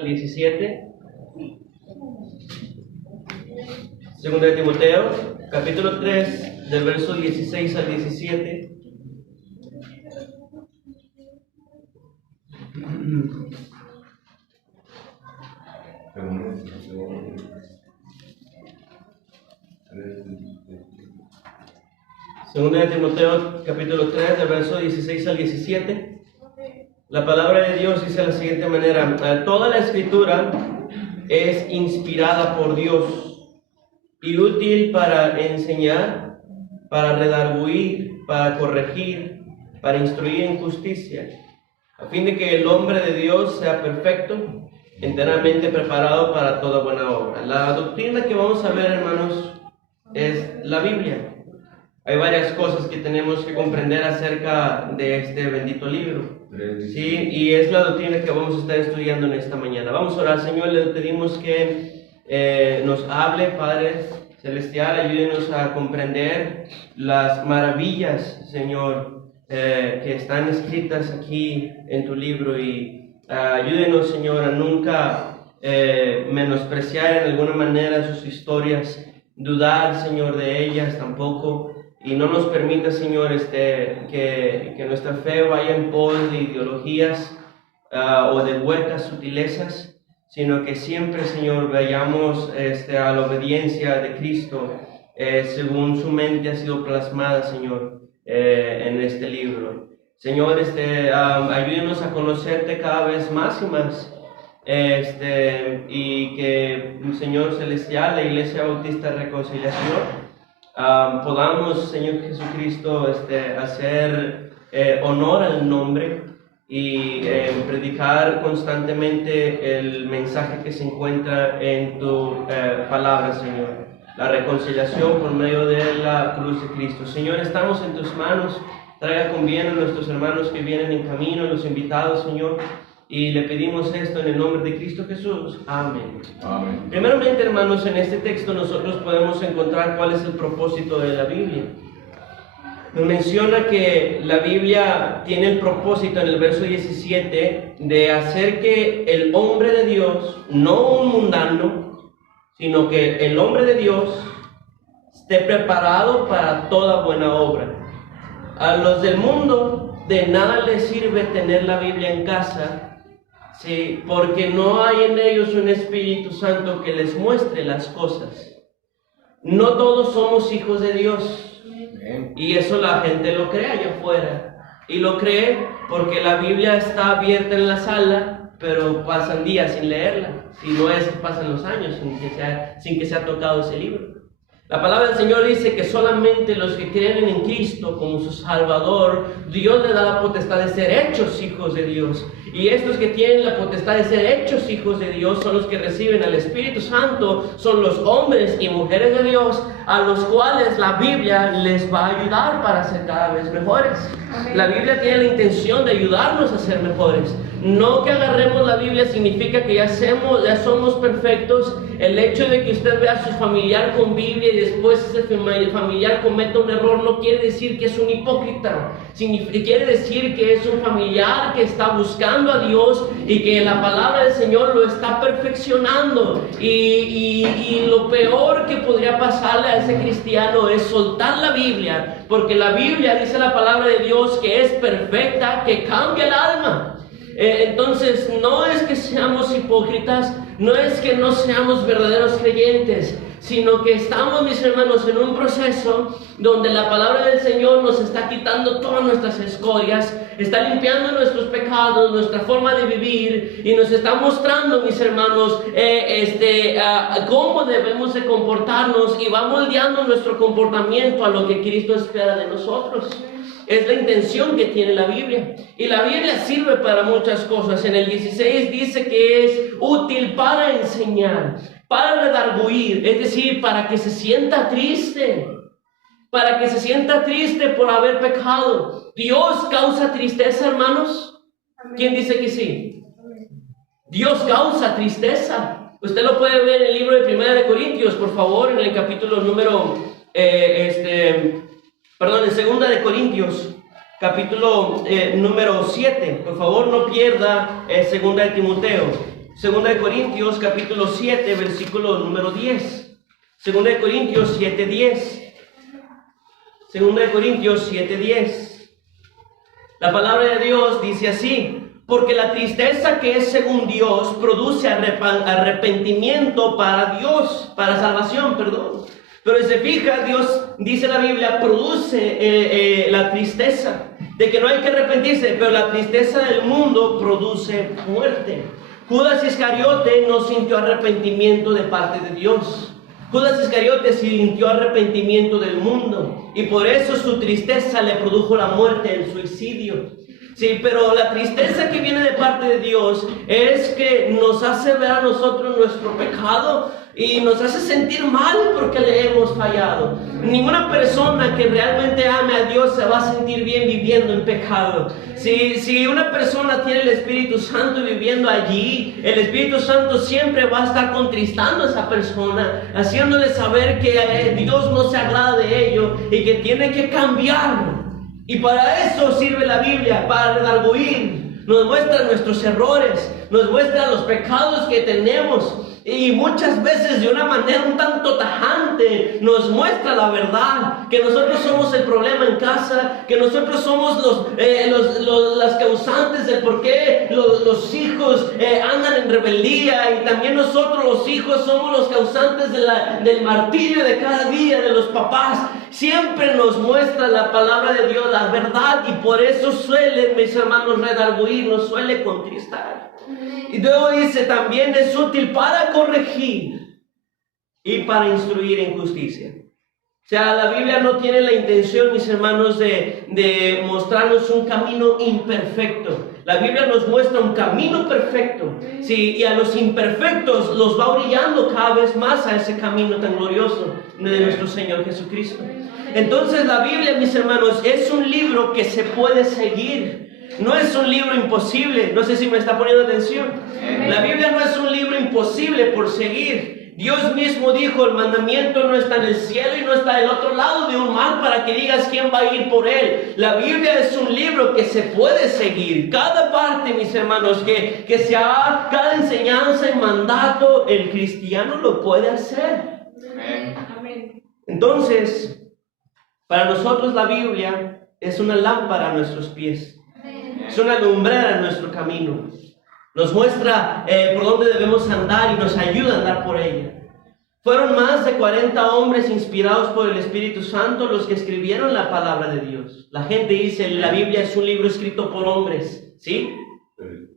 al 17. Segunda de Timoteo, capítulo 3, del verso 16 al 17. Segunda de Timoteo, capítulo 3, del verso 16 al 17. La palabra de Dios dice de la siguiente manera: toda la escritura es inspirada por Dios y útil para enseñar, para redarguir, para corregir, para instruir en justicia, a fin de que el hombre de Dios sea perfecto, enteramente preparado para toda buena obra. La doctrina que vamos a ver, hermanos, es la Biblia. Hay varias cosas que tenemos que comprender acerca de este bendito libro. Sí, y es la doctrina que vamos a estar estudiando en esta mañana. Vamos a orar. Señor, le pedimos que nos hable, Padre Celestial, ayúdenos a comprender las maravillas, Señor, que están escritas aquí en tu libro, y ayúdenos, Señor, a nunca menospreciar en alguna manera sus historias, dudar, Señor, de ellas tampoco. Y no nos permita, Señor, que nuestra fe vaya en pos de ideologías o de huecas sutilezas, sino que siempre, Señor, vayamos a la obediencia de Cristo según su mente ha sido plasmada, Señor, en este libro. Señor, ayúdenos a conocerte cada vez más y más, y que, Señor Celestial, la Iglesia Bautista Reconciliación, podamos, Señor Jesucristo, hacer honor al nombre y predicar constantemente el mensaje que se encuentra en tu palabra, Señor. La reconciliación por medio de la cruz de Cristo. Señor, estamos en tus manos. Traiga con bien a nuestros hermanos que vienen en camino, los invitados, Señor. Y le pedimos esto en el nombre de Cristo Jesús. Amén. Amén. Primeramente, hermanos, en este texto nosotros podemos encontrar cuál es el propósito de la Biblia. Nos menciona que la Biblia tiene el propósito en el verso 17 de hacer que el hombre de Dios, no un mundano, sino que el hombre de Dios esté preparado para toda buena obra. A los del mundo de nada les sirve tener la Biblia en casa, sí, porque no hay en ellos un Espíritu Santo que les muestre las cosas. No todos somos hijos de Dios. Y eso la gente lo cree allá afuera. Y lo cree porque la Biblia está abierta en la sala, pero pasan días sin leerla. Si no es, pasan los años sin que se ha tocado ese libro. La palabra del Señor dice que solamente los que creen en Cristo como su Salvador, Dios le da la potestad de ser hechos hijos de Dios. Y estos que tienen la potestad de ser hechos hijos de Dios son los que reciben al Espíritu Santo, son los hombres y mujeres de Dios, a los cuales la Biblia les va a ayudar para ser cada vez mejores. La Biblia tiene la intención de ayudarnos a ser mejores. No que agarremos la Biblia significa que ya somos perfectos. El hecho de que usted vea a su familiar con Biblia y después ese familiar cometa un error no quiere decir que es un hipócrita. Quiere decir que es un familiar que está buscando a Dios y que la palabra del Señor lo está perfeccionando. Y lo peor que podría pasarle a ese cristiano es soltar la Biblia, porque la Biblia dice la palabra de Dios que es perfecta, que cambia el alma. Entonces no es que seamos hipócritas, no es que no seamos verdaderos creyentes, sino que estamos, mis hermanos, en un proceso donde la palabra del Señor nos está quitando todas nuestras escorias, está limpiando nuestros pecados, nuestra forma de vivir, y nos está mostrando, mis hermanos, cómo debemos de comportarnos, y va moldeando nuestro comportamiento a lo que Cristo espera de nosotros. Es la intención que tiene la Biblia. Y la Biblia sirve para muchas cosas. En el 16 dice que es útil para enseñar, para redarguir, es decir, para que se sienta triste. Para que se sienta triste por haber pecado. ¿Dios causa tristeza, hermanos? ¿Quién dice que sí? Dios causa tristeza. Usted lo puede ver en el libro de 1 de Corintios, por favor, en el capítulo número... en 2 de Corintios, capítulo número 7. Por favor, no pierda 2 de Timoteo. 2 de Corintios capítulo 7, versículo número 10. 2 de Corintios 7:10. 2 de Corintios 7:10. La palabra de Dios dice así: porque la tristeza que es según Dios produce arrepentimiento para Dios, para salvación, perdón. Pero si se fija, Dios, dice la Biblia, produce la tristeza, de que no hay que arrepentirse, pero la tristeza del mundo produce muerte. Judas Iscariote no sintió arrepentimiento de parte de Dios. Judas Iscariote sintió arrepentimiento del mundo, y por eso su tristeza le produjo la muerte, el suicidio. Sí, pero la tristeza que viene de parte de Dios es que nos hace ver a nosotros nuestro pecado y nos hace sentir mal porque le hemos fallado. Ninguna persona que realmente ame a Dios se va a sentir bien viviendo en pecado. Si una persona tiene el Espíritu Santo viviendo allí, el Espíritu Santo siempre va a estar contristando a esa persona, haciéndole saber que Dios no se agrada de ello y que tiene que cambiar. Y para eso sirve la Biblia, para redarguir. Nos muestra nuestros errores, nos muestra los pecados que tenemos. Y muchas veces de una manera un tanto tajante nos muestra la verdad, que nosotros somos el problema en casa, que nosotros somos las causantes del por qué los hijos andan en rebeldía, y también nosotros los hijos somos los causantes del martirio de cada día de los papás. Siempre nos muestra la palabra de Dios, la verdad, y por eso suele, mis hermanos, redarguir, nos suele contristar. Y luego dice, también es útil para corregir y para instruir en justicia. O sea, la Biblia no tiene la intención, mis hermanos, de mostrarnos un camino imperfecto. La Biblia nos muestra un camino perfecto, ¿sí? Y a los imperfectos los va brillando cada vez más a ese camino tan glorioso de nuestro Señor Jesucristo. Entonces la Biblia, mis hermanos, es un libro que se puede seguir. No es un libro imposible. No sé si me está poniendo atención. La Biblia no es un libro imposible por seguir. Dios mismo dijo, el mandamiento no está en el cielo y no está del otro lado de un mar para que digas quién va a ir por él. La Biblia es un libro que se puede seguir. Cada parte, mis hermanos, que se haga, cada enseñanza y mandato, el cristiano lo puede hacer. Amén. Entonces, para nosotros la Biblia es una lámpara a nuestros pies. Es una lumbrera en nuestro camino. Nos muestra por dónde debemos andar y nos ayuda a andar por ella. Fueron más de 40 hombres inspirados por el Espíritu Santo los que escribieron la palabra de Dios. La gente dice, la Biblia es un libro escrito por hombres, ¿sí?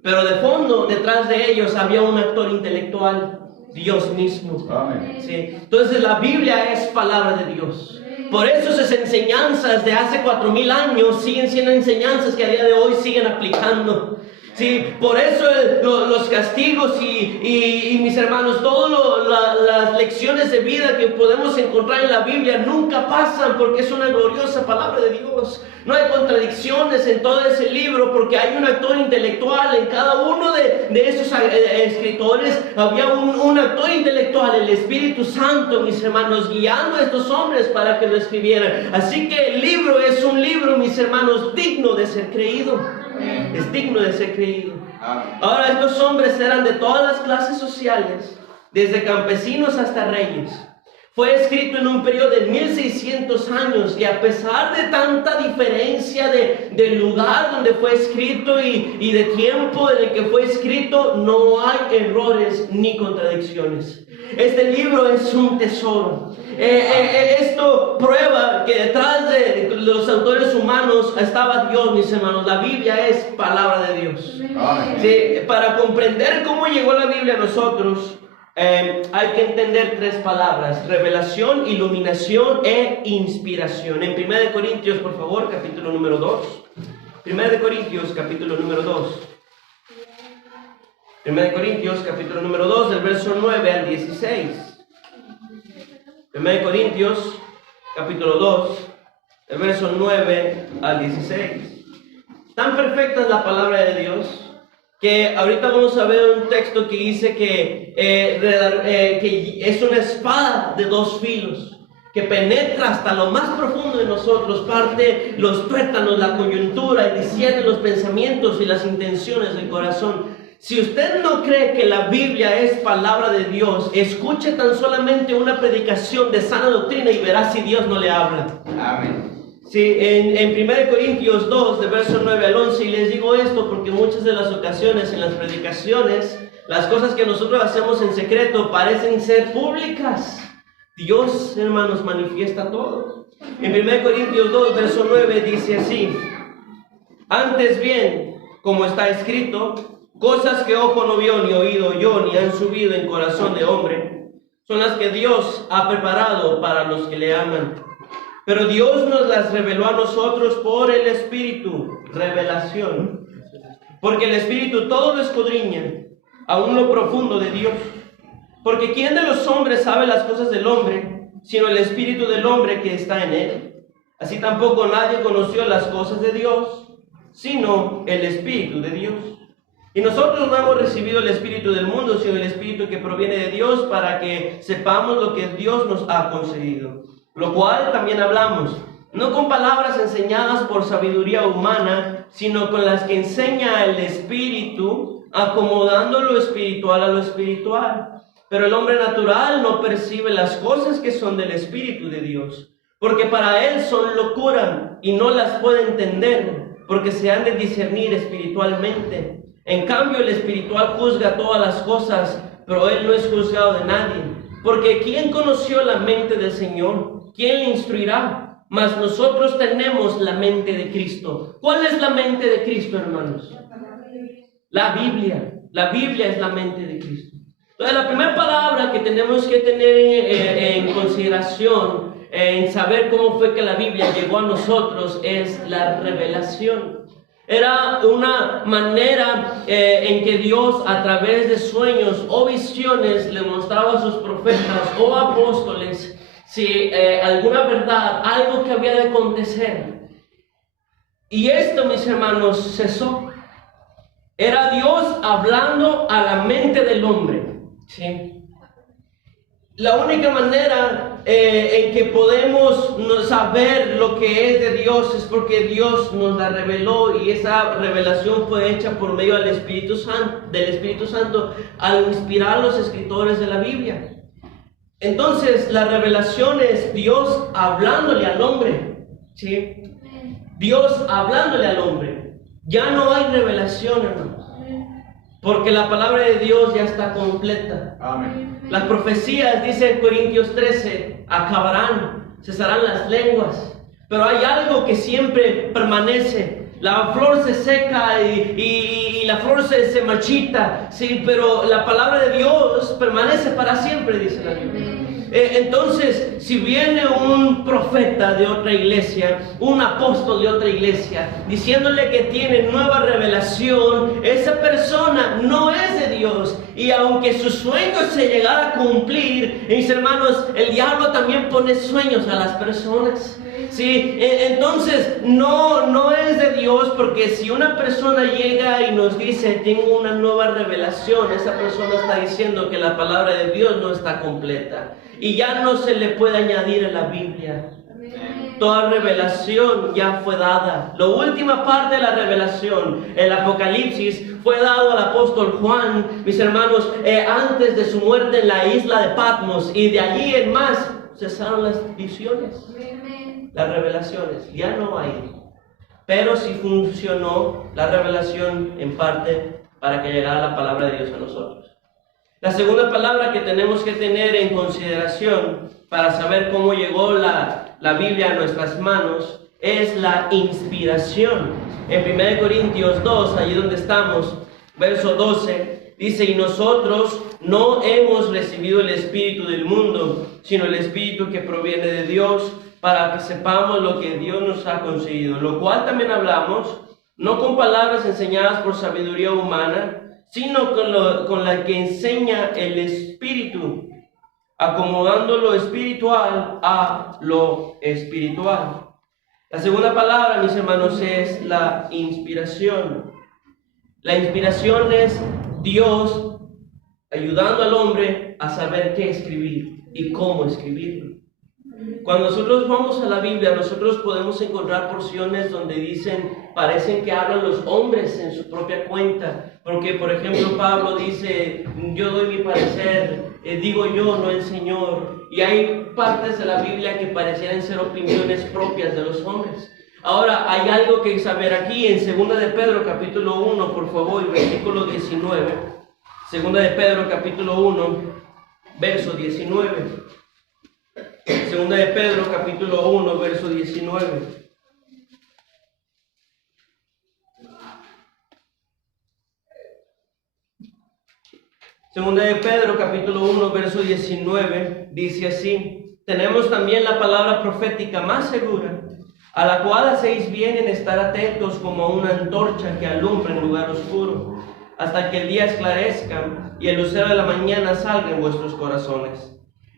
Pero de fondo, detrás de ellos había un actor intelectual, Dios mismo. ¿Sí? Entonces la Biblia es palabra de Dios. Por eso esas enseñanzas de hace 4000 años siguen siendo enseñanzas que a día de hoy siguen aplicando. Sí, por eso los castigos y mis hermanos, todas las lecciones de vida que podemos encontrar en la Biblia nunca pasan, porque es una gloriosa palabra de Dios. No hay contradicciones en todo ese libro, porque hay un actor intelectual en cada uno de esos escritores. Había un actor intelectual, el Espíritu Santo, mis hermanos, guiando a estos hombres para que lo escribieran. Así que el libro es un libro, mis hermanos, digno de ser creído. Es digno de ser creído. Ahora, estos hombres eran de todas las clases sociales, desde campesinos hasta reyes. Fue escrito en un periodo de 1600 años, y a pesar de tanta diferencia del lugar donde fue escrito y de tiempo en el que fue escrito, no hay errores ni contradicciones. Este libro es un tesoro. Esto prueba que detrás de los autores humanos estaba Dios, mis hermanos. La Biblia es palabra de Dios. Sí, para comprender cómo llegó la Biblia a nosotros, hay que entender tres palabras: revelación, iluminación e inspiración. En 1 de Corintios, por favor, capítulo número 2. 1 de Corintios, capítulo número 2. 1 de Corintios, capítulo número 2, del verso 9 al 16. 1 de Corintios, capítulo 2, del verso 9 al 16. Tan perfecta es la palabra de Dios que ahorita vamos a ver un texto que dice que es una espada de dos filos, que penetra hasta lo más profundo de nosotros, parte los tuétanos, la coyuntura, y discierne los pensamientos y las intenciones del corazón. Si usted no cree que la Biblia es palabra de Dios, escuche tan solamente una predicación de sana doctrina y verá si Dios no le habla. Amén. Sí, en 1 Corintios 2, de verso 9 al 11, y les digo esto porque muchas de las ocasiones en las predicaciones, las cosas que nosotros hacemos en secreto parecen ser públicas. Dios, hermanos, manifiesta todo. En 1 Corintios 2, verso 9 dice así: antes bien, como está escrito, cosas que ojo no vio, ni oído oyó, ni han subido en corazón de hombre, son las que Dios ha preparado para los que le aman. Pero Dios nos las reveló a nosotros por el Espíritu, revelación. Porque el Espíritu todo lo escudriña, aún lo profundo de Dios. Porque ¿quién de los hombres sabe las cosas del hombre, sino el Espíritu del hombre que está en él? Así tampoco nadie conoció las cosas de Dios, sino el Espíritu de Dios. Y nosotros no hemos recibido el Espíritu del mundo, sino el Espíritu que proviene de Dios, para que sepamos lo que Dios nos ha concedido. Lo cual también hablamos, no con palabras enseñadas por sabiduría humana, sino con las que enseña el Espíritu, acomodando lo espiritual a lo espiritual. Pero el hombre natural no percibe las cosas que son del Espíritu de Dios, porque para él son locura y no las puede entender, porque se han de discernir espiritualmente. En cambio, el espiritual juzga todas las cosas, pero él no es juzgado de nadie. Porque ¿quién conoció la mente del Señor? ¿Quién le instruirá? Mas nosotros tenemos la mente de Cristo. ¿Cuál es la mente de Cristo, hermanos? La Biblia. La Biblia es la mente de Cristo. Entonces, la primera palabra que tenemos que tener en consideración, en saber cómo fue que la Biblia llegó a nosotros, es la revelación. Era una manera en que Dios, a través de sueños o visiones, le mostraba a sus profetas o apóstoles si alguna verdad, algo que había de acontecer. Y esto, mis hermanos, cesó. Era Dios hablando a la mente del hombre. ¿Sí? La única manera en que podemos saber lo que es de Dios es porque Dios nos la reveló, y esa revelación fue hecha por medio del Espíritu Santo al inspirar a los escritores de la Biblia. Entonces, la revelación es Dios hablándole al hombre. ¿Sí? Dios hablándole al hombre. Ya no hay revelación, hermanos, porque la palabra de Dios ya está completa. Amén. Las profecías, dice en Corintios 13, acabarán, cesarán las lenguas, pero hay algo que siempre permanece. La flor se seca y la flor se marchita, sí, pero la palabra de Dios permanece para siempre, dice la Biblia. Entonces, si viene un profeta de otra iglesia, un apóstol de otra iglesia, diciéndole que tiene nueva revelación, esa persona no es de Dios. Y aunque sus sueños se llegara a cumplir, mis hermanos, el diablo también pone sueños a las personas. Sí, entonces no es de Dios, porque si una persona llega y nos dice tengo una nueva revelación, esa persona está diciendo que la palabra de Dios no está completa y ya no se le puede añadir en la Biblia. Toda revelación ya fue dada. La última parte de la revelación, el Apocalipsis, fue dado al apóstol Juan, mis hermanos, antes de su muerte en la isla de Patmos, y de allí en más cesaron las visiones. Las revelaciones ya no hay, pero sí funcionó la revelación en parte para que llegara la palabra de Dios a nosotros. La segunda palabra que tenemos que tener en consideración para saber cómo llegó la Biblia a nuestras manos es la inspiración. En 1 Corintios 2, allí donde estamos, verso 12, dice: y nosotros no hemos recibido el Espíritu del mundo, sino el Espíritu que proviene de Dios, para que sepamos lo que Dios nos ha concedido. Lo cual también hablamos, no con palabras enseñadas por sabiduría humana, sino con la que enseña el Espíritu, acomodando lo espiritual a lo espiritual. La segunda palabra, mis hermanos, es la inspiración. La inspiración es Dios ayudando al hombre a saber qué escribir y cómo escribirlo. Cuando nosotros vamos a la Biblia, nosotros podemos encontrar porciones donde parecen que hablan los hombres en su propia cuenta. Porque, por ejemplo, Pablo dice, yo doy mi parecer, digo yo, no el Señor. Y hay partes de la Biblia que parecieran ser opiniones propias de los hombres. Ahora, hay algo que saber aquí en 2 de Pedro, capítulo 1, por favor, versículo 19. 2 de Pedro, capítulo 1, verso 19. 2 de Pedro, capítulo 1, verso 19. Segunda de Pedro, capítulo 1, verso 19, dice así: tenemos también la palabra profética más segura, a la cual hacéis bien en estar atentos como una antorcha que alumbra en lugar oscuro, hasta que el día esclarezca y el lucero de la mañana salga en vuestros corazones.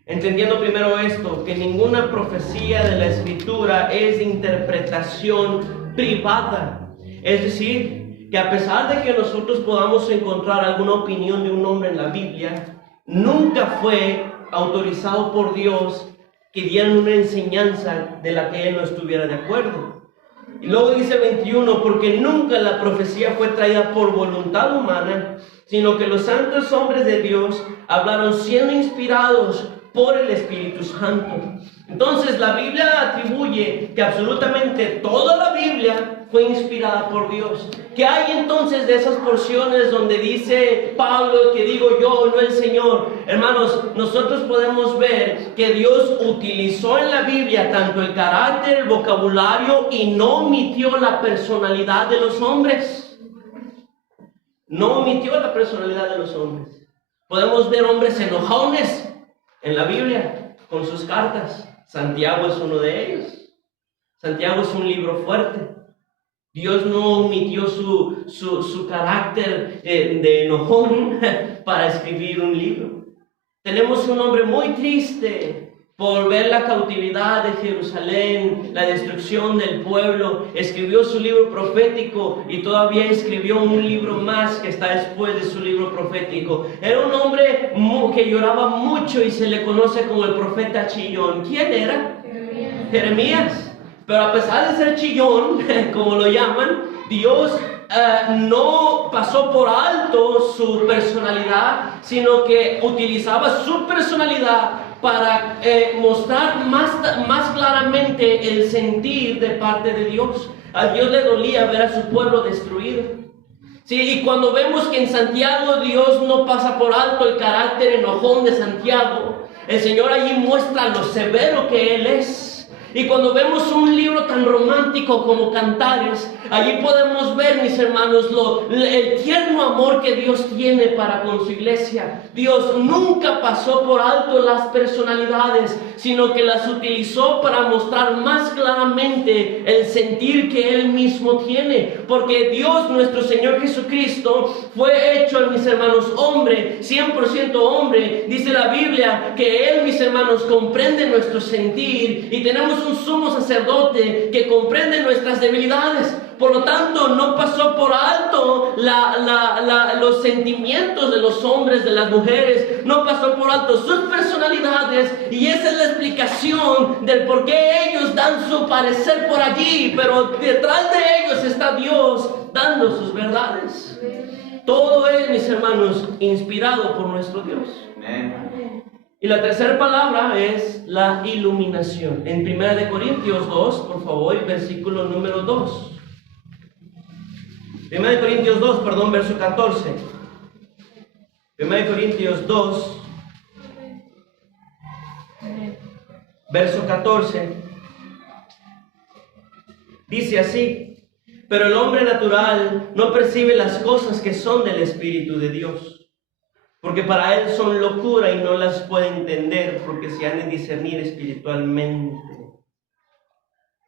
Entendiendo primero esto, que ninguna profecía de la Escritura es de interpretación privada. Es decir, que a pesar de que nosotros podamos encontrar alguna opinión de un hombre en la Biblia, nunca fue autorizado por Dios que dieran una enseñanza de la que él no estuviera de acuerdo. Y luego dice 21, porque nunca la profecía fue traída por voluntad humana, sino que los santos hombres de Dios hablaron siendo inspirados por el Espíritu Santo. Entonces la Biblia atribuye que absolutamente toda la Biblia fue inspirada por Dios. ¿Qué hay entonces de esas porciones donde dice Pablo que digo yo, no el Señor? Hermanos, nosotros podemos ver que Dios utilizó en la Biblia tanto el carácter, el vocabulario, y no omitió la personalidad de los hombres. No omitió la personalidad de los hombres. Podemos ver hombres enojones en la Biblia con sus cartas. Santiago es uno de ellos. Santiago es un libro fuerte. Dios no omitió su carácter de enojón para escribir un libro. Tenemos un hombre muy triste por ver la cautividad de Jerusalén, la destrucción del pueblo. Escribió su libro profético y todavía escribió un libro más que está después de su libro profético. Era un hombre que lloraba mucho y se le conoce como el profeta chillón. ¿Quién era? Jeremías. Pero a pesar de ser chillón, como lo llaman, Dios no pasó por alto su personalidad, sino que utilizaba su personalidad para mostrar más claramente el sentir de parte de Dios. A Dios le dolía ver a su pueblo destruido. Sí, y cuando vemos que en Santiago Dios no pasa por alto el carácter enojón de Santiago, el Señor allí muestra lo severo que Él es. Y cuando vemos un libro tan romántico como Cantares, allí podemos ver, mis hermanos, el tierno amor que Dios tiene para con su iglesia. Dios nunca pasó por alto las personalidades, sino que las utilizó para mostrar más claramente el sentir que Él mismo tiene. Porque Dios, nuestro Señor Jesucristo, fue hecho, mis hermanos, hombre, 100% hombre. Dice la Biblia que Él, mis hermanos, comprende nuestro sentir, y tenemos un sumo sacerdote que comprende nuestras debilidades. Por lo tanto, no pasó por alto los sentimientos de los hombres, de las mujeres. No pasó por alto sus personalidades. Y esa es la explicación del por qué ellos dan su parecer por allí. Pero detrás de ellos está Dios dando sus verdades. Todo es, mis hermanos, inspirado por nuestro Dios. Amén. Y la tercera palabra es la iluminación. En 1 Corintios 2, por favor, versículo número 2. 1 Corintios 2, perdón, verso 14. 1 Corintios 2, verso 14. Dice así: pero el hombre natural no percibe las cosas que son del Espíritu de Dios, porque para él son locura y no las puede entender, porque se han de discernir espiritualmente.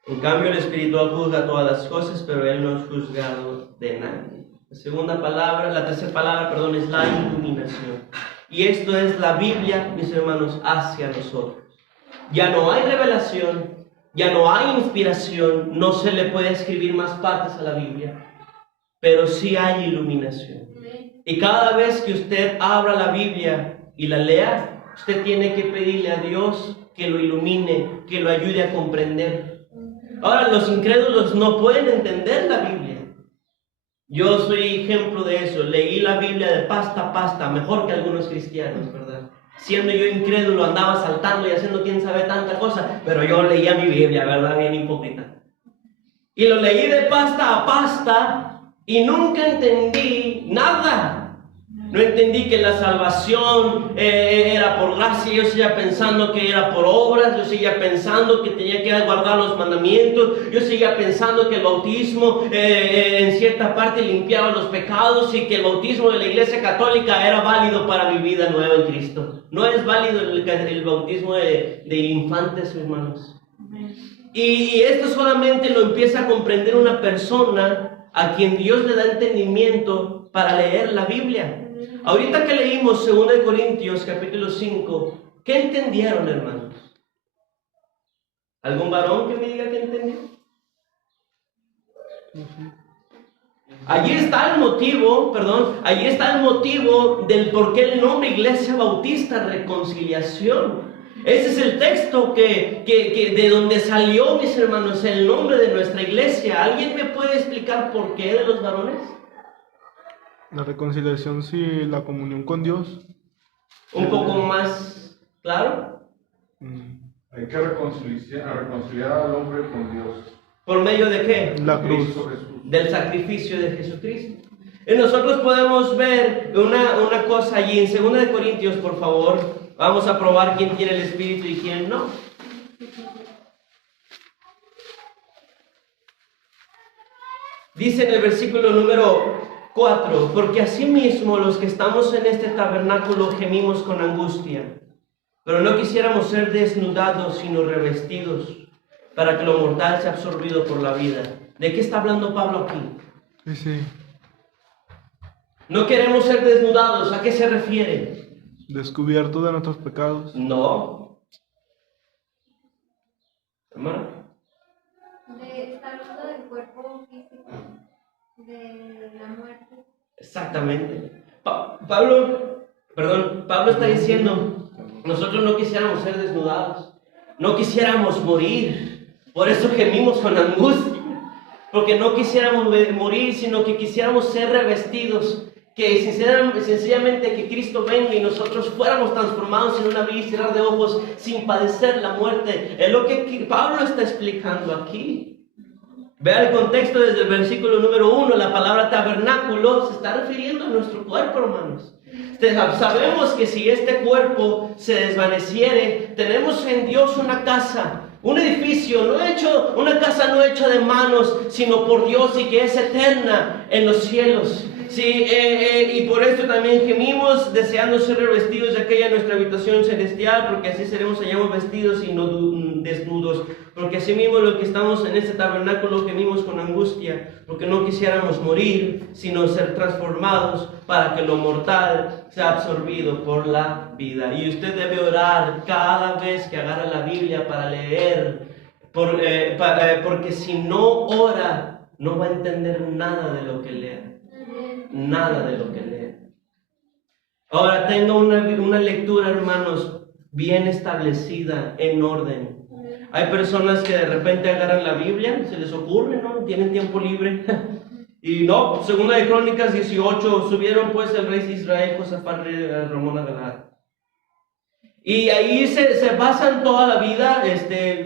En cambio, el espiritual juzga todas las cosas, pero él no es juzgado de nadie. La tercera palabra, es la iluminación. Y esto es la Biblia, mis hermanos, hacia nosotros. Ya no hay revelación, ya no hay inspiración, no se le puede escribir más partes a la Biblia, pero sí hay iluminación. Y cada vez que usted abra la Biblia y la lea, Usted tiene que pedirle a Dios que lo ilumine, que lo ayude a comprender. Ahora, los incrédulos no pueden entender la Biblia. Yo soy ejemplo de eso. Leí la Biblia de pasta a pasta, mejor que algunos cristianos, ¿verdad? Siendo yo incrédulo, andaba saltando y haciendo quién sabe tanta cosa, pero yo leía mi Biblia, ¿verdad? Bien hipócrita. Y lo leí de pasta a pasta y nunca entendí nada. No entendí que la salvación era por gracia. Yo seguía pensando que era por obras. Yo seguía pensando que tenía que guardar los mandamientos. Yo seguía pensando que el bautismo en cierta parte limpiaba los pecados y que el bautismo de la Iglesia Católica era válido para mi vida nueva en Cristo. No es válido el bautismo de infantes, hermanos. Y esto solamente lo empieza a comprender una persona a quien Dios le da entendimiento para leer la Biblia. Ahorita que leímos 2 Corintios capítulo 5, ¿qué entendieron, hermanos? ¿Algún varón que me diga que entendió? Allí está el motivo del por qué el nombre Iglesia Bautista Reconciliación. Ese es el texto que de donde salió, mis hermanos, el nombre de nuestra iglesia. ¿Alguien me puede explicar por qué de los varones? La reconciliación, sí, la comunión con Dios. Un poco más claro. Hay que reconciliar al hombre con Dios. ¿Por medio de qué? La cruz. Del sacrificio de Jesucristo. Y nosotros podemos ver una cosa allí en 2 Corintios, por favor. Vamos a probar quién tiene el Espíritu y quién no. Dice en el versículo número 4, porque asimismo los que estamos en este tabernáculo gemimos con angustia, pero no quisiéramos ser desnudados, sino revestidos, para que lo mortal sea absorbido por la vida. ¿De qué está hablando Pablo aquí? Sí. No queremos ser desnudados, ¿a qué se refiere? Descubierto de nuestros pecados. No. ¿Hermano? Está hablando del cuerpo físico, de la muerte. Exactamente. Pablo está diciendo, nosotros no quisiéramos ser desnudados, no quisiéramos morir, por eso gemimos con angustia, porque no quisiéramos morir, sino que quisiéramos ser revestidos, que sencillamente que Cristo venga y nosotros fuéramos transformados en un abrir y cerrar de ojos sin padecer la muerte. Es lo que Pablo está explicando aquí. Vea el contexto desde el versículo número 1, la palabra tabernáculo se está refiriendo a nuestro cuerpo, hermanos. Sabemos que si este cuerpo se desvaneciere, tenemos en Dios una casa, un edificio, una casa no hecha de manos, sino por Dios y que es eterna en los cielos. Sí, y por esto también gemimos, deseando ser revestidos de aquella nuestra habitación celestial, porque así seremos hallamos vestidos y no desnudos. Porque así mismo los que estamos en este tabernáculo gemimos con angustia, porque no quisiéramos morir, sino ser transformados para que lo mortal sea absorbido por la vida. Y usted debe orar cada vez que agarra la Biblia para leer, porque si no ora, no va a entender nada de lo que lea. Nada de lo que lee. Ahora tenga una lectura, hermanos, bien establecida, en orden. Hay personas que de repente agarran la Biblia, se les ocurre, ¿no? Tienen tiempo libre. Y no, 2 Crónicas 18, subieron pues el rey de Israel, Josafat, rey de Ramón a Galaad. Y ahí se pasan toda la vida,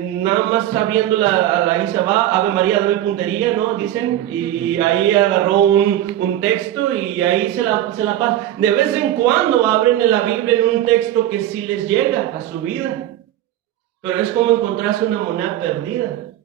nada más sabiendo ahí se va, Ave María, dame puntería, ¿no? Dicen, y ahí agarró un texto y ahí se la pasa. De vez en cuando abren en la Biblia en un texto que sí les llega a su vida, pero es como encontrarse una moneda perdida.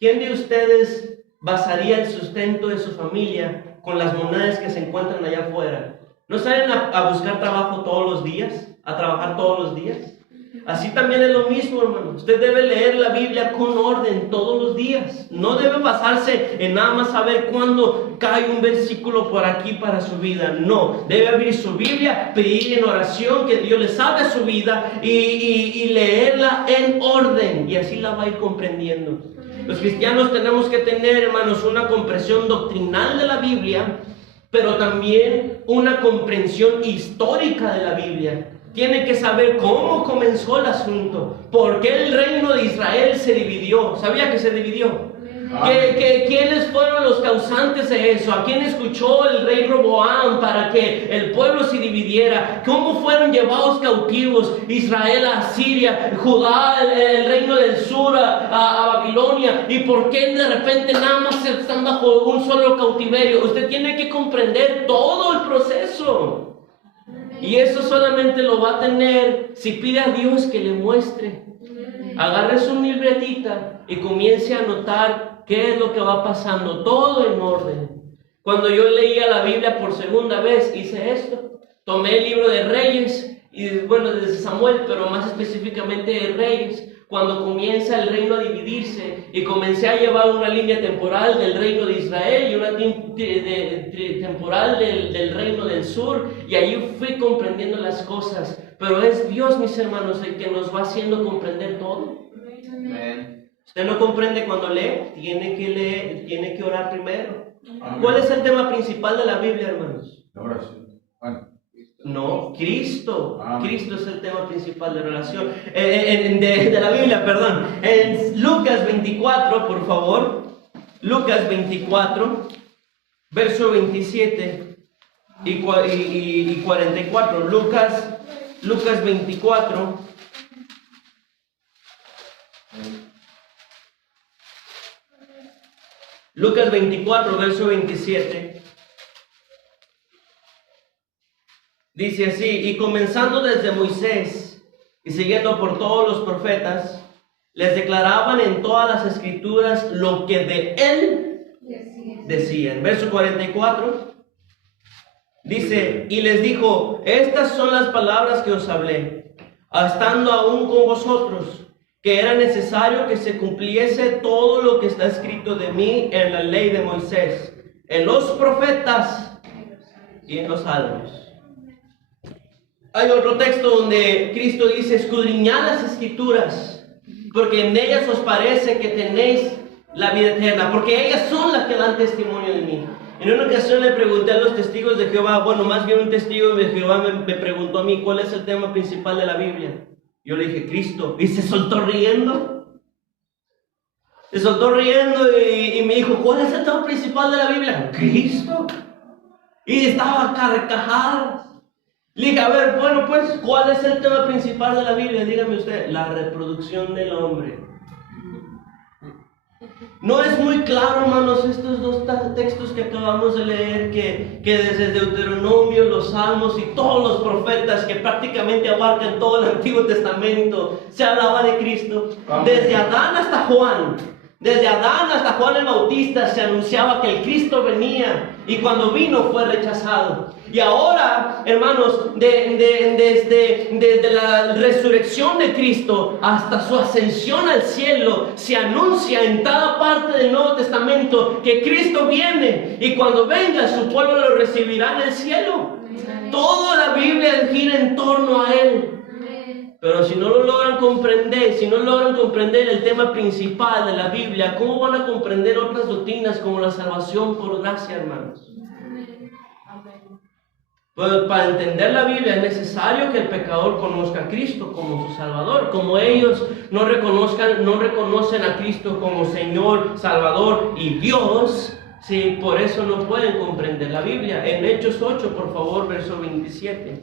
¿Quién de ustedes basaría el sustento de su familia con las monedas que se encuentran allá afuera? ¿No salen a buscar trabajo todos los días? ¿A trabajar todos los días? Así también es lo mismo, hermano. Usted debe leer la Biblia con orden todos los días. No debe basarse en nada más saber cuándo cae un versículo por aquí para su vida. No, debe abrir su Biblia, pedir en oración que Dios le salve su vida y leerla en orden. Y así la va a ir comprendiendo. Los cristianos tenemos que tener, hermanos, una comprensión doctrinal de la Biblia pero también una comprensión histórica de la Biblia. Tiene que saber cómo comenzó el asunto, por qué el reino de Israel se dividió. ¿Sabía que se dividió? ¿Quiénes fueron los causantes de eso? ¿A quién escuchó el rey Roboam para que el pueblo se dividiera? ¿Cómo fueron llevados cautivos Israel a Siria, Judá, el reino del sur a Babilonia? ¿Y por qué de repente nada más están bajo un solo cautiverio? Usted tiene que comprender todo el proceso. Y eso solamente lo va a tener si pide a Dios que le muestre. Agarre su libretita y comience a anotar qué es lo que va pasando, todo en orden. Cuando yo leía la Biblia por segunda vez, hice esto. Tomé el libro de Reyes, y bueno, desde Samuel, pero más específicamente de Reyes, cuando comienza el reino a dividirse, y comencé a llevar una línea temporal del reino de Israel y una temporal del reino del sur, y ahí fui comprendiendo las cosas. Pero es Dios, mis hermanos, el que nos va haciendo comprender todo. Amén. Usted no comprende cuando lee, tiene que orar primero. Amén. ¿Cuál es el tema principal de la Biblia, hermanos? La oración. Bueno, No, Cristo. Amén. Cristo es el tema principal de relación. De la Biblia, perdón. En Lucas 24, por favor. Lucas 24, verso 27 y 44. Lucas 24. Lucas 24, verso 27. Dice así: y comenzando desde Moisés y siguiendo por todos los profetas, les declaraban en todas las escrituras lo que de él decían. Verso 44. Dice: y les dijo, estas son las palabras que os hablé, estando aún con vosotros, que era necesario que se cumpliese todo lo que está escrito de mí en la ley de Moisés, en los profetas y en los salmos. Hay otro texto donde Cristo dice: escudriñad las escrituras, porque en ellas os parece que tenéis la vida eterna, porque ellas son las que dan testimonio de mí. En una ocasión le pregunté a los testigos de Jehová, bueno, más bien un testigo de Jehová me preguntó a mí cuál es el tema principal de la Biblia. Yo le dije: Cristo. Y se soltó riendo. Se soltó riendo y me dijo: ¿cuál es el tema principal de la Biblia? Cristo. Y estaba a carcajadas. Le dije: a ver, bueno, pues, ¿cuál es el tema principal de la Biblia? Dígame usted. La reproducción del hombre. No es muy claro, hermanos, estos dos textos que acabamos de leer, que desde Deuteronomio, los Salmos y todos los profetas, que prácticamente abarcan todo el Antiguo Testamento, se hablaba de Cristo. Desde Adán hasta Juan. Desde Adán hasta Juan el Bautista se anunciaba que el Cristo venía, y cuando vino fue rechazado. Y ahora, hermanos, desde la resurrección de Cristo hasta su ascensión al cielo, se anuncia en cada parte del Nuevo Testamento que Cristo viene, y cuando venga su pueblo lo recibirá en el cielo. Toda la Biblia gira en torno a Él. Pero si no lo logran comprender, si no logran comprender el tema principal de la Biblia, ¿cómo van a comprender otras doctrinas como la salvación por gracia, hermanos? Pues para entender la Biblia es necesario que el pecador conozca a Cristo como su Salvador. Como ellos no reconocen a Cristo como Señor, Salvador y Dios, sí, por eso no pueden comprender la Biblia. En Hechos 8, por favor, verso 27.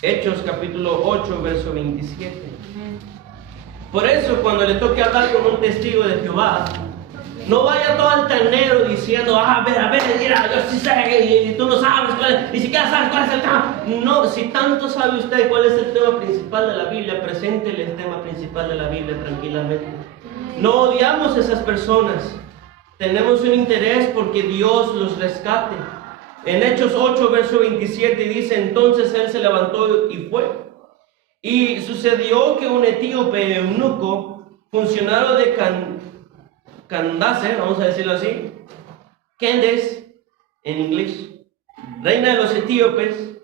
Hechos capítulo 8, verso 27. Por eso cuando le toque hablar con un testigo de Jehová, no vaya todo altanero diciendo: a ver, mira, yo sí sé, y tú no sabes ni siquiera sabes cuál es el tema. No, si tanto sabe usted cuál es el tema principal de la Biblia, preséntele el tema principal de la Biblia tranquilamente. No odiamos a esas personas, tenemos un interés porque Dios los rescate. En Hechos 8, verso 27 dice: entonces él se levantó y fue. Y sucedió que un etíope eunuco, funcionario de Candace, vamos a decirlo así, Candace en inglés, reina de los etíopes,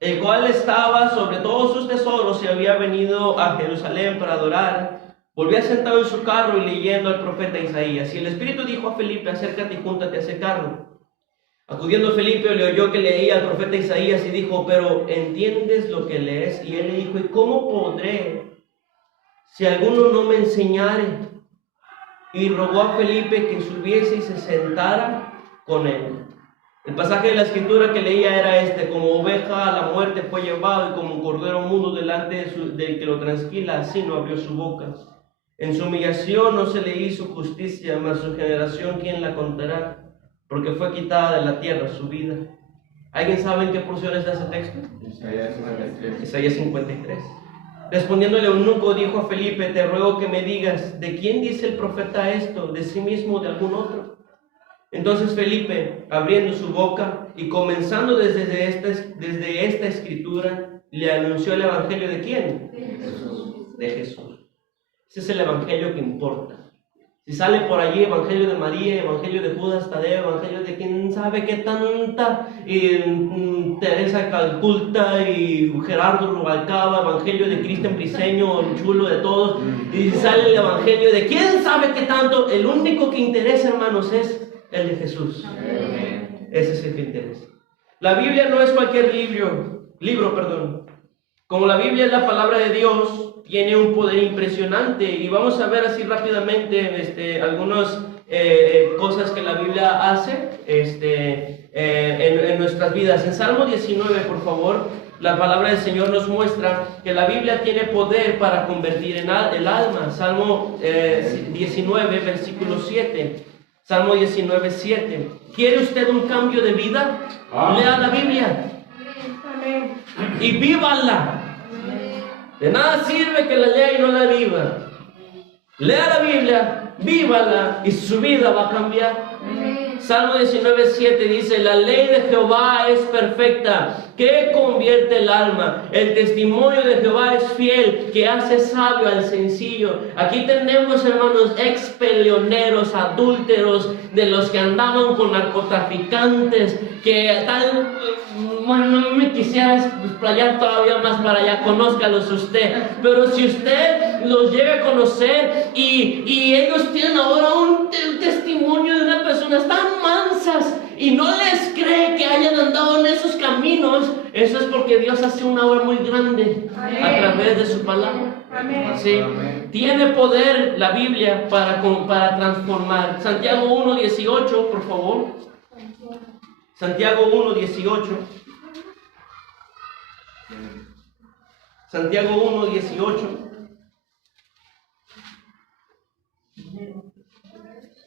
el cual estaba sobre todos sus tesoros y había venido a Jerusalén para adorar, volvía sentado en su carro y leyendo al profeta Isaías. Y el Espíritu dijo a Felipe: acércate y júntate a ese carro. Acudiendo Felipe, le oyó que leía al profeta Isaías y dijo: pero ¿entiendes lo que lees? Y él le dijo: ¿y cómo podré si alguno no me enseñare? Y rogó a Felipe que subiese y se sentara con él. El pasaje de la escritura que leía era este: como oveja a la muerte fue llevado, y como cordero mudo delante del que lo transquila, así no abrió su boca. En su humillación no se le hizo justicia, mas su generación, ¿quién la contará? Porque fue quitada de la tierra su vida. ¿Alguien sabe en qué porción está ese texto? Isaías 53. Isaías 53. Respondiendo el eunuco, dijo a Felipe: te ruego que me digas, ¿de quién dice el profeta esto? ¿De sí mismo o de algún otro? Entonces Felipe, abriendo su boca y comenzando desde esta escritura, le anunció el evangelio ¿de quién? De Jesús. Ese es el evangelio que importa. Si sale por allí evangelio de María, evangelio de Judas Tadeo, evangelio de quién sabe qué tanta, Teresa de Calcuta y Gerardo Rubalcaba, evangelio de Cristian Briceño, el chulo de todos, y sale el evangelio de quién sabe qué tanto, el único que interesa, hermanos, es el de Jesús. Amén. Ese es el que interesa. La Biblia no es cualquier libro. Como la Biblia es la palabra de Dios, tiene un poder impresionante, y vamos a ver así rápidamente algunas cosas que la Biblia hace en nuestras vidas. En Salmo 19, por favor, la palabra del Señor nos muestra que la Biblia tiene poder para convertir el alma. Salmo 19, versículo 7. Salmo 19, 7. ¿Quiere usted un cambio de vida? Lea la Biblia y vívala. De nada sirve que la lea y no la viva. Lea la Biblia, vívala, y su vida va a cambiar. Salmo 19, 7 dice: la ley de Jehová es perfecta, que convierte el alma. El testimonio de Jehová es fiel, que hace sabio al sencillo. Aquí tenemos, hermanos, ex peleoneros, adúlteros, de los que andaban con narcotraficantes, que tal, bueno, no me quisiera explayar todavía más para allá, conózcalos usted. Pero si usted los llega a conocer y ellos tienen ahora un testimonio de una persona tan mansas y no les cree que hayan andado en esos caminos, eso es porque Dios hace una obra muy grande a través de su palabra. Sí. Tiene poder la Biblia para transformar. Santiago 1:18, por favor. Santiago 1:18. Santiago 1:18.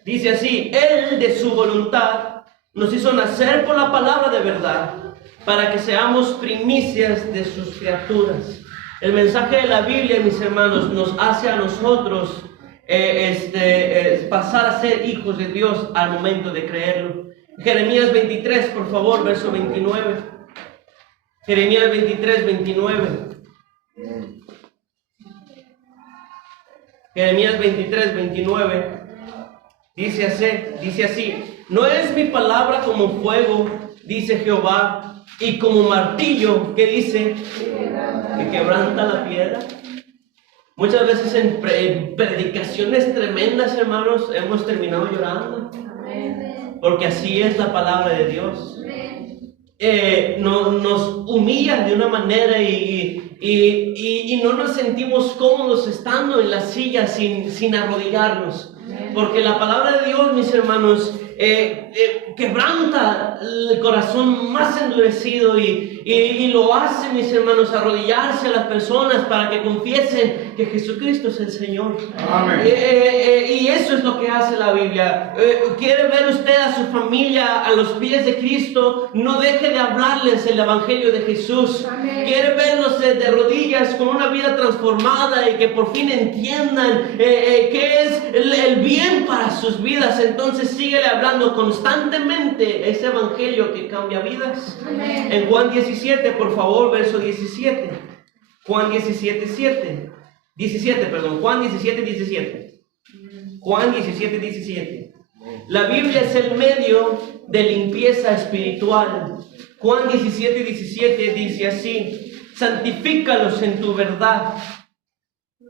Dice así: Él de su voluntad nos hizo nacer por la palabra de verdad, para que seamos primicias de sus criaturas. El mensaje de la Biblia, mis hermanos, nos hace a nosotros pasar a ser hijos de Dios al momento de creerlo. Jeremías 23, por favor, verso 29. Jeremías 23, 29. Jeremías 23, 29. Dice así: no es mi palabra como fuego, dice Jehová, y como martillo, ¿qué dice? Que quebranta la piedra. Muchas veces en predicaciones tremendas, hermanos, hemos terminado llorando. Porque así es la palabra de Dios. Nos humilla de una manera y no nos sentimos cómodos estando en la silla sin arrodillarnos. Porque la palabra de Dios, mis hermanos, quebranta el corazón más endurecido y lo hace, mis hermanos, arrodillarse a las personas para que confiesen que Jesucristo es el Señor. Amén. Y eso es lo que hace la Biblia. ¿Quiere ver usted a su familia a los pies de Cristo? No deje de hablarles el Evangelio de Jesús. Amén. ¿Quiere verlos de rodillas con una vida transformada y que por fin entiendan qué es el bien para sus vidas? Entonces síguele hablando constantemente ese Evangelio que cambia vidas. Amén. En Juan 17, por favor, verso 17. Juan 17, 7. 17, perdón. Juan 17, 17. Juan 17, 17. La Biblia es el medio de limpieza espiritual. Juan 17, 17 dice así: santifícalos en tu verdad.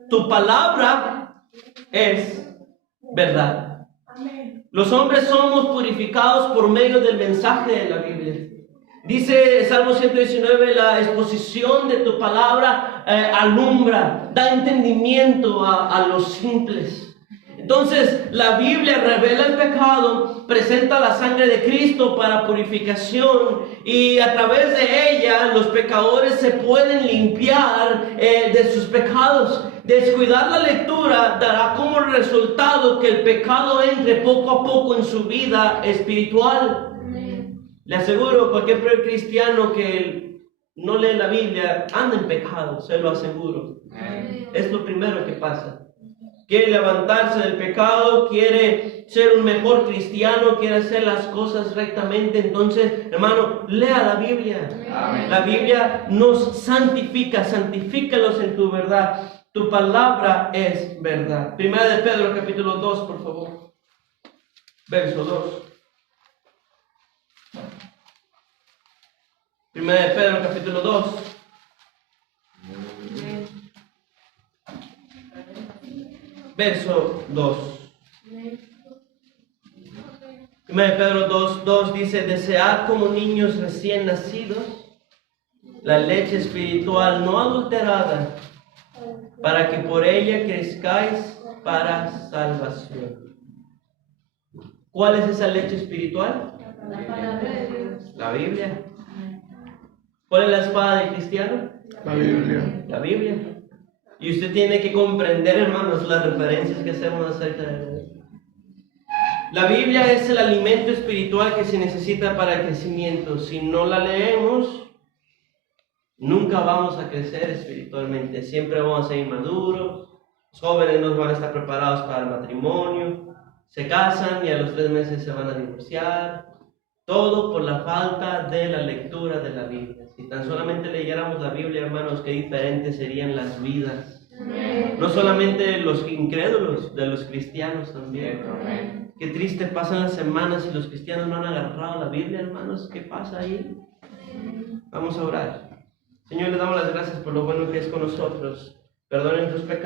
Tu palabra es verdad. Amén. Los hombres somos purificados por medio del mensaje de la Biblia. Dice Salmo 119, la exposición de tu palabra alumbra, da entendimiento a los simples. Entonces, la Biblia revela el pecado, presenta la sangre de Cristo para purificación y a través de ella los pecadores se pueden limpiar de sus pecados. Descuidar la lectura dará como resultado que el pecado entre poco a poco en su vida espiritual. Le aseguro, cualquier cristiano que no lee la Biblia anda en pecado, se lo aseguro. Es lo primero que pasa. Quiere levantarse del pecado, quiere ser un mejor cristiano, quiere hacer las cosas rectamente. Entonces, hermano, lea la Biblia. Amén. La Biblia nos santifica, santifícalos en tu verdad. Tu palabra es verdad. Primera de Pedro, capítulo 2, por favor. Verso 2. Primera de Pedro, capítulo 2. Verso 2. Primera de Pedro 2 dice: desead como niños recién nacidos la leche espiritual no adulterada, para que por ella crezcáis para salvación. ¿Cuál es esa leche espiritual? La palabra de Dios. La Biblia. ¿Cuál es la espada del cristiano? La Biblia. La Biblia. Y usted tiene que comprender, hermanos, las referencias que hacemos acerca de él. La Biblia es el alimento espiritual que se necesita para el crecimiento. Si no la leemos, nunca vamos a crecer espiritualmente. Siempre vamos a ser inmaduros. Los jóvenes no van a estar preparados para el matrimonio. Se casan y a los 3 meses se van a divorciar. Todo por la falta de la lectura de la Biblia. Si tan solamente leyéramos la Biblia, hermanos, qué diferentes serían las vidas. No solamente los incrédulos, de los cristianos también. Qué triste pasan las semanas y los cristianos no han agarrado la Biblia, hermanos. ¿Qué pasa ahí? Vamos a orar. Señor, le damos las gracias por lo bueno que es con nosotros. Perdonen tus pecados.